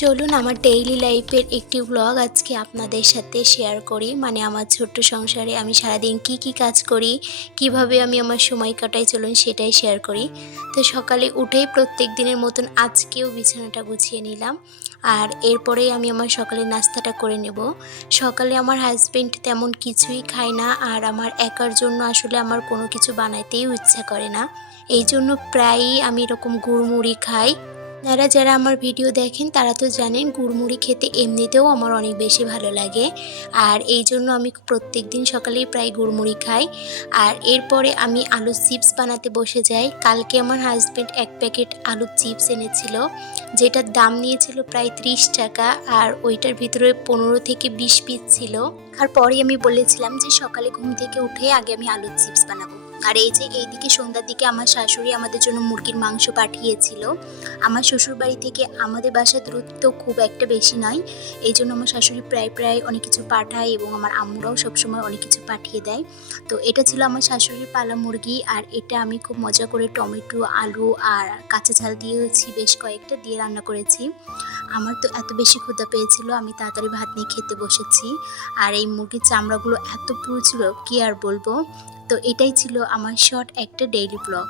চলুন আমার ডেইলি লাইফের একটি ব্লগ আজকে আপনাদের সাথে শেয়ার করি। মানে আমার ছোট্ট সংসারে আমি সারাদিন কি কাজ করি, কিভাবে আমি আমার সময় কাটাই, চলুন সেটাই শেয়ার করি। তো সকালে উঠেই প্রত্যেক দিনের মতন আজকেও বিছানাটা গুছিয়ে নিলাম। আর এরপরেই আমি আমার সকালের নাস্তাটা করে নেব। সকালে আমার হাজবেন্ড তেমন কিছুই খায় না, আর আমার একার জন্য আসলে আমার কোনো কিছু বানাইতেও ইচ্ছা করে না। এই জন্য প্রায়ই আমি এরকম গুড়মুড়ি খাই। আপনারা যারা আমার ভিডিও দেখেন তারা তো জানেন গুড়মুড়ি খেতে এমনিতেও আমার অনেক বেশি ভালো লাগে। আর এই জন্য আমি প্রত্যেকদিন সকালেই প্রায় গুড়মুড়ি খাই। আর এরপরে আমি আলুর চিপস বানাতে বসে যাই। কালকে আমার হাজবেন্ড এক প্যাকেট আলুর চিপস এনেছিল, যেটার দাম নিয়েছিল প্রায় 30 টাকা। আর ওইটার ভিতরে 15 থেকে 20 পিস ছিল। আর পরে আমি বলেছিলাম যে সকালে ঘুম থেকে উঠে আগে আমি আলুর চিপস বানাবো। আর এই যে এইদিকে সন্ধ্যার দিকে আমার শাশুড়ি আমাদের জন্য মুরগির মাংস পাঠিয়েছিল। আমার শ্বশুরবাড়ি থেকে আমাদের বাসার দূরত্ব খুব একটা বেশি নয়, এই জন্য আমার শাশুড়ি প্রায় অনেক কিছু পাঠায় এবং আমার আম্মুরাও সবসময় অনেক কিছু পাঠিয়ে দেয়। তো এটা ছিল আমার শাশুড়ির পালা মুরগি, আর এটা আমি খুব মজা করে টমেটো, আলু আর কাঁচা ঝাল দিয়েছি, বেশ কয়েকটা দিয়ে রান্না করেছি। আমার তো এত বেশি ক্ষুধা পেয়েছিল, আমি তাড়াতাড়ি ভাত নিয়ে খেতে বসেছি। আর এই মুরগির চামড়াগুলো এত পুরো ছিল কি আর বলবো। তো এটাই ছিল আমার শর্ট একটা ডেইলি ব্লগ।